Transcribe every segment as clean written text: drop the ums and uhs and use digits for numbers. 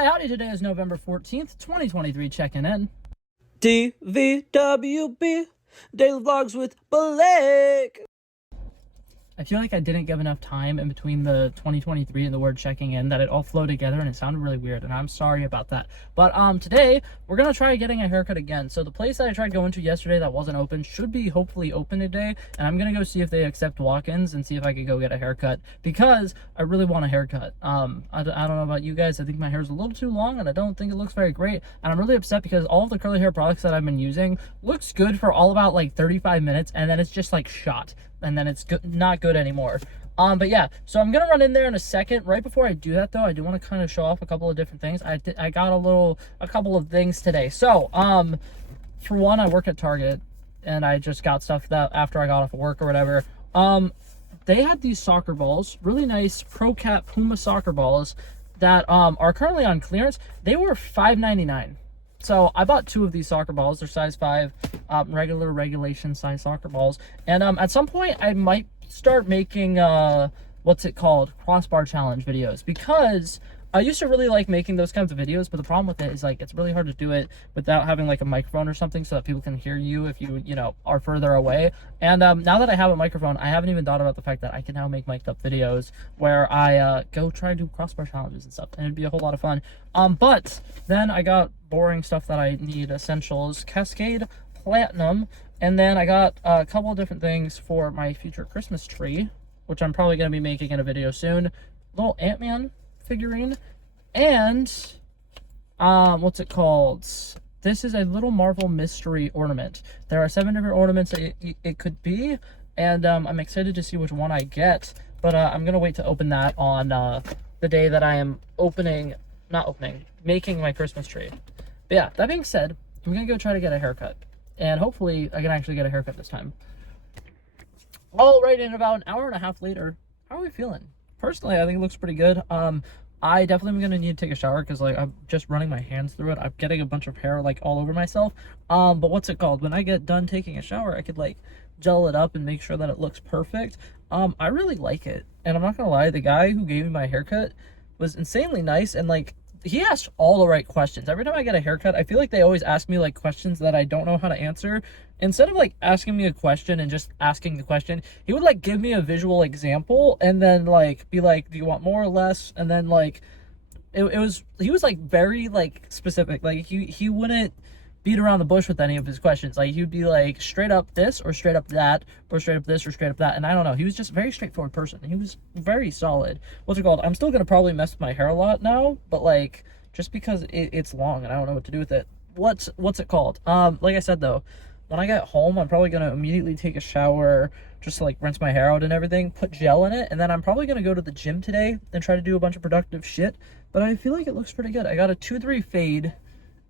Hi, howdy, today is November 14th, 2023, checking in. DVWB, Daily Vlogs with Blake. I feel like I didn't give enough time in between the 2023 and the word checking in that it all flowed together and it sounded really weird, and I'm sorry about that. But today we're gonna try getting a haircut again. So the place that I tried going to yesterday that wasn't open should be hopefully open today, and I'm gonna go see if they accept walk-ins and see if I could go get a haircut because I really want a haircut. I don't know about you guys, I think my hair's a little too long and I don't think it looks very great, and I'm really upset because all of the curly hair products that I've been using looks good for all about like 35 minutes and then it's just like shot. And then it's not good anymore. But yeah, so I'm gonna run in there in a second. Right before I do that though, I do want to kind of show off a couple of different things. I got a couple of things today. So for one, I work at Target and I just got stuff that after I got off of work or whatever. They had these soccer balls, really nice Pro Cat Puma soccer balls that are currently on clearance. They were $5.99. So I bought 2 of these soccer balls. They're size 5, regulation size soccer balls. And at some point I might start making what's it called, crossbar challenge videos, because I used to really like making those kinds of videos, but the problem with it is like it's really hard to do it without having like a microphone or something so that people can hear you if you know are further away. And now that I have a microphone, I haven't even thought about the fact that I can now make mic'd up videos where I go try and do crossbar challenges and stuff, and it'd be a whole lot of fun. But then I got boring stuff that I need, essentials, Cascade Platinum, and then I got a couple of different things for my future Christmas tree, which I'm probably going to be making in a video soon. Little Ant-Man figurine, and what's it called, this is a little Marvel mystery ornament. There are 7 different ornaments that it could be, and I'm excited to see which one I get, but I'm gonna wait to open that on the day that I am making my Christmas tree. But yeah, that being said, I'm gonna go try to get a haircut, and hopefully I can actually get a haircut this time. All right, in about an hour and a half later, how are we feeling? Personally, I think it looks pretty good. I definitely am gonna need to take a shower because like I'm just running my hands through it. I'm getting a bunch of hair like all over myself. But what's it called? When I get done taking a shower, I could like gel it up and make sure that it looks perfect. I really like it, and I'm not gonna lie, the guy who gave me my haircut was insanely nice, and like he asked all the right questions. Every time I get a haircut, I feel like they always ask me like questions that I don't know how to answer. Instead of like asking me a question and just asking the question, he would like give me a visual example and then like be like, do you want more or less? And then like he was like very like specific. Like he wouldn't beat around the bush with any of his questions. Like he'd be like straight up this or straight up that or straight up this or straight up that, and I don't know, he was just a very straightforward person. He was very solid. What's it called, I'm still gonna probably mess with my hair a lot now, but like just because it's long and I don't know what to do with it. What's it called, like I said though, when I get home I'm probably gonna immediately take a shower just to like rinse my hair out and everything, put gel in it, and then I'm probably gonna go to the gym today and try to do a bunch of productive shit. But I feel like it looks pretty good. I got a 2-3 fade,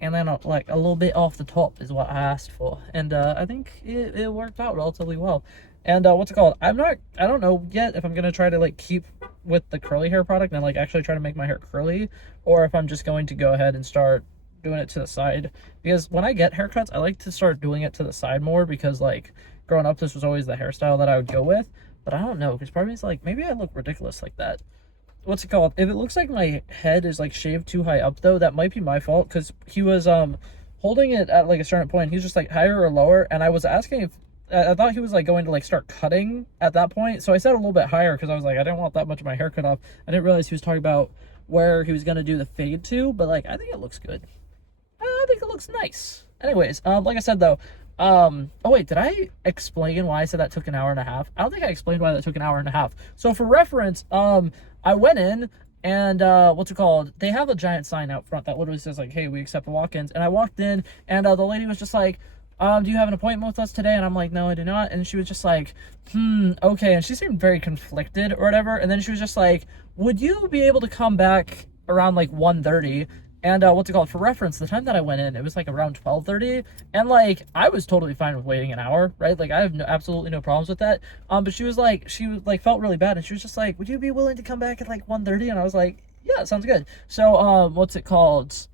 and then like a little bit off the top is what I asked for, and I think it worked out relatively well. And what's it called, I don't know yet if I'm gonna try to like keep with the curly hair product and like actually try to make my hair curly, or if I'm just going to go ahead and start doing it to the side, because when I get haircuts I like to start doing it to the side more, because like growing up this was always the hairstyle that I would go with. But I don't know, because part of me is like, maybe I look ridiculous like that. What's it called, if it looks like my head is like shaved too high up though, that might be my fault, because he was holding it at like a certain point. He's just like higher or lower, and I was asking if I thought he was like going to like start cutting at that point, so I said a little bit higher because I was like, I didn't want that much of my hair cut off. I didn't realize he was talking about where he was going to do the fade to, but like I think it looks good. I think it looks nice. Anyways, like I said though, oh wait, did I explain why I said that took an hour and a half? I don't think I explained why that took an hour and a half. So for reference, I went in, and what's it called, they have a giant sign out front that literally says like, hey, we accept walk-ins. And I walked in, and the lady was just like, do you have an appointment with us today? And I'm like, no, I do not. And she was just like, okay. And she seemed very conflicted or whatever, and then she was just like, would you be able to come back around like 1:30? And what's it called, for reference, the time that I went in, it was like around 12:30, and like I was totally fine with waiting an hour, right? Like I have absolutely no problems with that. But she was like, felt really bad, and she was just like, would you be willing to come back at like 1:30? And I was like, yeah, sounds good. So what's it called,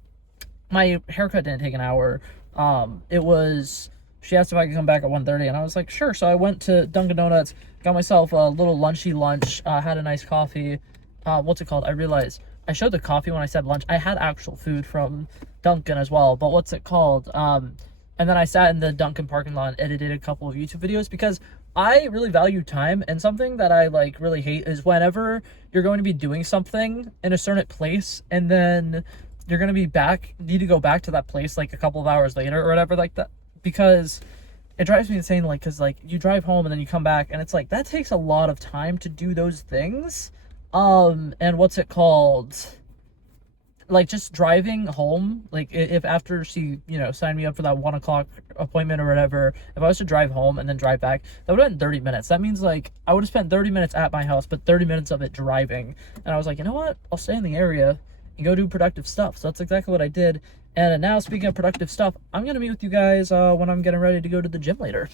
my haircut didn't take an hour. She asked if I could come back at 1:30, and I was like, sure. So I went to Dunkin' Donuts, got myself a little lunchy lunch, had a nice coffee. What's it called, I realized I showed the coffee when I said lunch. I had actual food from Dunkin' as well, but what's it called? And then I sat in the Dunkin' parking lot and edited a couple of YouTube videos because I really value time, and something that I like really hate is whenever you're going to be doing something in a certain place and then you're going to need to go back to that place like a couple of hours later or whatever like that, because it drives me insane. Like, cause like you drive home and then you come back and it's like, that takes a lot of time to do those things. And what's it called? Like, just driving home, like if after she, you know, signed me up for that 1 o'clock appointment or whatever, if I was to drive home and then drive back, that would have been 30 minutes. That means like I would have spent 30 minutes at my house, but 30 minutes of it driving. And I was like, you know what? I'll stay in the area and go do productive stuff. So that's exactly what I did. And now, speaking of productive stuff, I'm going to meet with you guys when I'm getting ready to go to the gym later.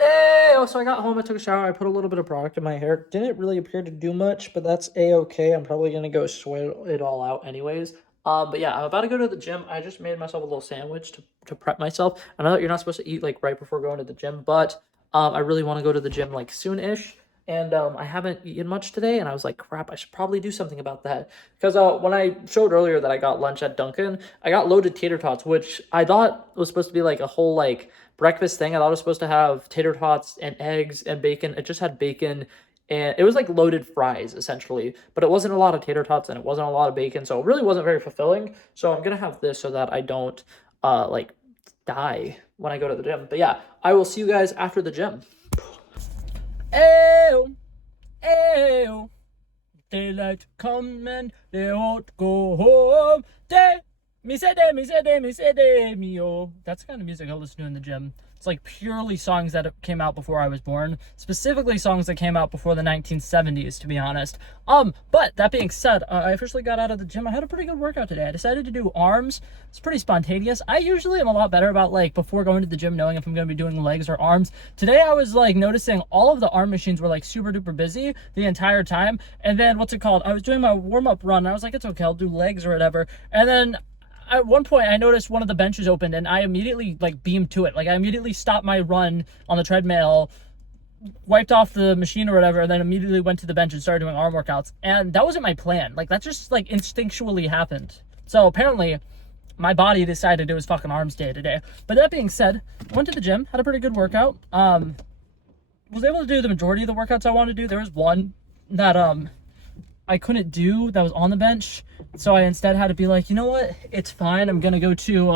Hey, so I got home, I took a shower, I put a little bit of product in my hair. Didn't really appear to do much, but that's a-okay. I'm probably going to go sweat it all out anyways. But yeah, I'm about to go to the gym. I just made myself a little sandwich to prep myself. I know that you're not supposed to eat like right before going to the gym, but I really want to go to the gym like soon-ish. And I haven't eaten much today, and I was like, crap, I should probably do something about that. Because when I showed earlier that I got lunch at Dunkin', I got loaded tater tots, which I thought was supposed to be like a whole like breakfast thing. I thought it was supposed to have tater tots and eggs and bacon. It just had bacon, and it was like loaded fries, essentially. But it wasn't a lot of tater tots, and it wasn't a lot of bacon, so it really wasn't very fulfilling. So I'm going to have this so that I don't like die when I go to the gym. But yeah, I will see you guys after the gym. Ew, ew. Daylight come and they won't go home. Me say me, oh. That's the kind of music I listen to in the gym. It's like purely songs that came out before I was born. Specifically songs that came out before the 1970s, to be honest. But that being said, I officially got out of the gym. I had a pretty good workout today. I decided to do arms. It's pretty spontaneous. I usually am a lot better about like before going to the gym knowing if I'm going to be doing legs or arms. Today I was like noticing all of the arm machines were like super duper busy the entire time. And then what's it called? I was doing my warm-up run. And I was like, it's okay, I'll do legs or whatever. And then at one point I noticed one of the benches opened and I immediately like beamed to it. Like I immediately stopped my run on the treadmill, wiped off the machine or whatever, and then immediately went to the bench and started doing arm workouts. And that wasn't my plan. Like that just like instinctually happened. So apparently my body decided it was fucking arms day today. But that being said, went to the gym, had a pretty good workout. Was able to do the majority of the workouts I wanted to do. There was one that I couldn't do that was on the bench, so I instead had to be like, you know what, it's fine, I'm gonna go to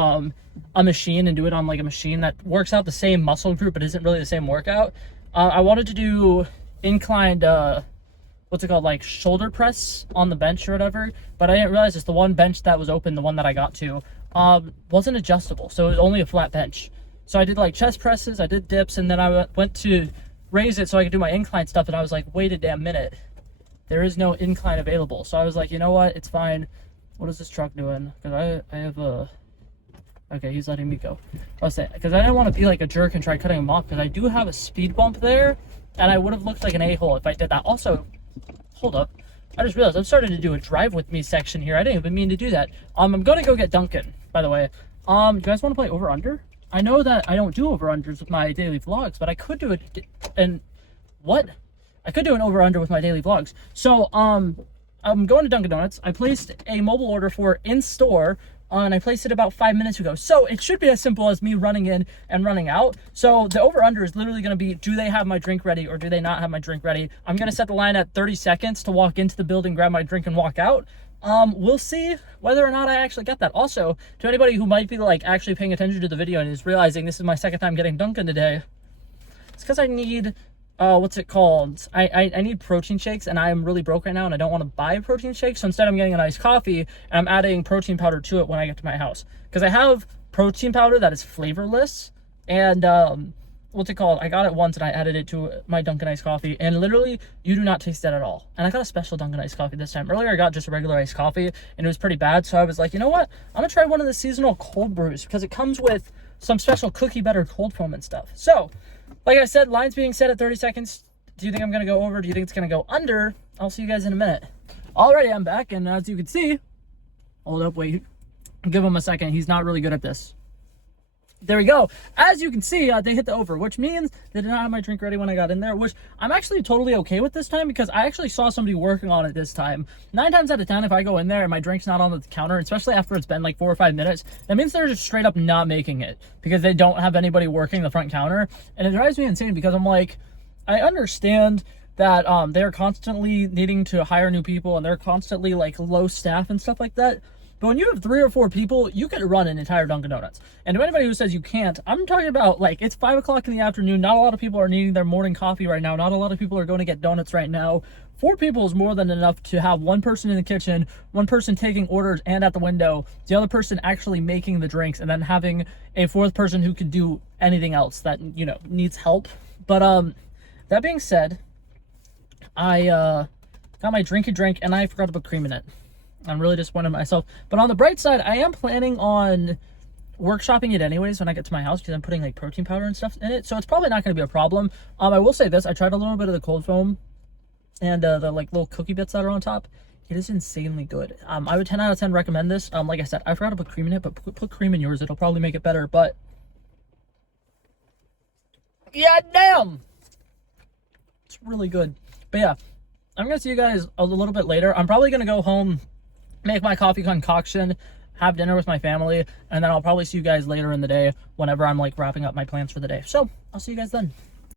a machine and do it on like a machine that works out the same muscle group but isn't really the same workout. I wanted to do inclined what's it called, like shoulder press on the bench or whatever, but I didn't realize it's the one bench that was open, the one that I got to wasn't adjustable, so it was only a flat bench. So I did like chest presses, I did dips, and then I went to raise it so I could do my incline stuff, and I was like, wait a damn minute, there is no incline available. So I was like, you know what, it's fine. What is this truck doing? Because I have a... Okay, he's letting me go. I was saying, because I didn't want to be like a jerk and try cutting him off, because I do have a speed bump there, and I would have looked like an a-hole if I did that. Also, hold up. I just realized I'm starting to do a drive with me section here. I didn't even mean to do that. I'm going to go get Dunkin', by the way. Do you guys want to play over-under? I know that I don't do over-unders with my daily vlogs, but I could do it. And what? I could do an over-under with my daily vlogs. So, I'm going to Dunkin' Donuts. I placed a mobile order for in-store, and I placed it about 5 minutes ago. So, it should be as simple as me running in and running out. So, the over-under is literally going to be, do they have my drink ready or do they not have my drink ready? I'm going to set the line at 30 seconds to walk into the building, grab my drink, and walk out. We'll see whether or not I actually get that. Also, to anybody who might be, like, actually paying attention to the video and is realizing this is my second time getting Dunkin' today, it's because I need... what's it called? I need protein shakes, and I'm really broke right now, and I don't want to buy protein shakes, so instead I'm getting an iced coffee, and I'm adding protein powder to it when I get to my house. Because I have protein powder that is flavorless, and, what's it called? I got it once, and I added it to my Dunkin' iced coffee, and literally, you do not taste that at all. And I got a special Dunkin' iced coffee this time. Earlier, I got just a regular iced coffee, and it was pretty bad, so I was like, you know what? I'm gonna try one of the seasonal cold brews, because it comes with some special cookie butter cold foam and stuff. So, like I said, line's being set at 30 seconds. Do you think I'm going to go over? Do you think it's going to go under? I'll see you guys in a minute. Alrighty, I'm back, and as you can see... Hold up, wait. Give him a second. He's not really good at this. there we go. As you can see, they hit the over, which means they did not have my drink ready when I got in there, which I'm actually totally okay with this time because I actually saw somebody working on it this time. 9 times out of 10, if I go in there and my drink's not on the counter, especially after it's been like 4 or 5 minutes, that means they're just straight up not making it because they don't have anybody working the front counter. And it drives me insane because I'm like, I understand that they're constantly needing to hire new people and they're constantly like low staff and stuff like that. But when you have 3 or 4 people, you can run an entire Dunkin' Donuts. And to anybody who says you can't, I'm talking about, like, it's 5 o'clock in the afternoon. Not a lot of people are needing their morning coffee right now. Not a lot of people are going to get donuts right now. 4 people is more than enough to have 1 person in the kitchen, 1 person taking orders and at the window, the other person actually making the drinks, and then having a 4th person who can do anything else that, you know, needs help. But, that being said, I got my drinky drink, and I forgot to put cream in it. I'm really disappointed in myself. But on the bright side, I am planning on workshopping it anyways when I get to my house because I'm putting like protein powder and stuff in it. So it's probably not going to be a problem. I will say this. I tried a little bit of the cold foam and the like little cookie bits that are on top. It is insanely good. I would 10 out of 10 recommend this. Like I said, I forgot to put cream in it, but put cream in yours. It'll probably make it better. But yeah, damn. It's really good. But yeah, I'm going to see you guys a little bit later. I'm probably going to go home, make my coffee concoction, have dinner with my family, and then I'll probably see you guys later in the day whenever I'm like wrapping up my plans for the day. So I'll see you guys then.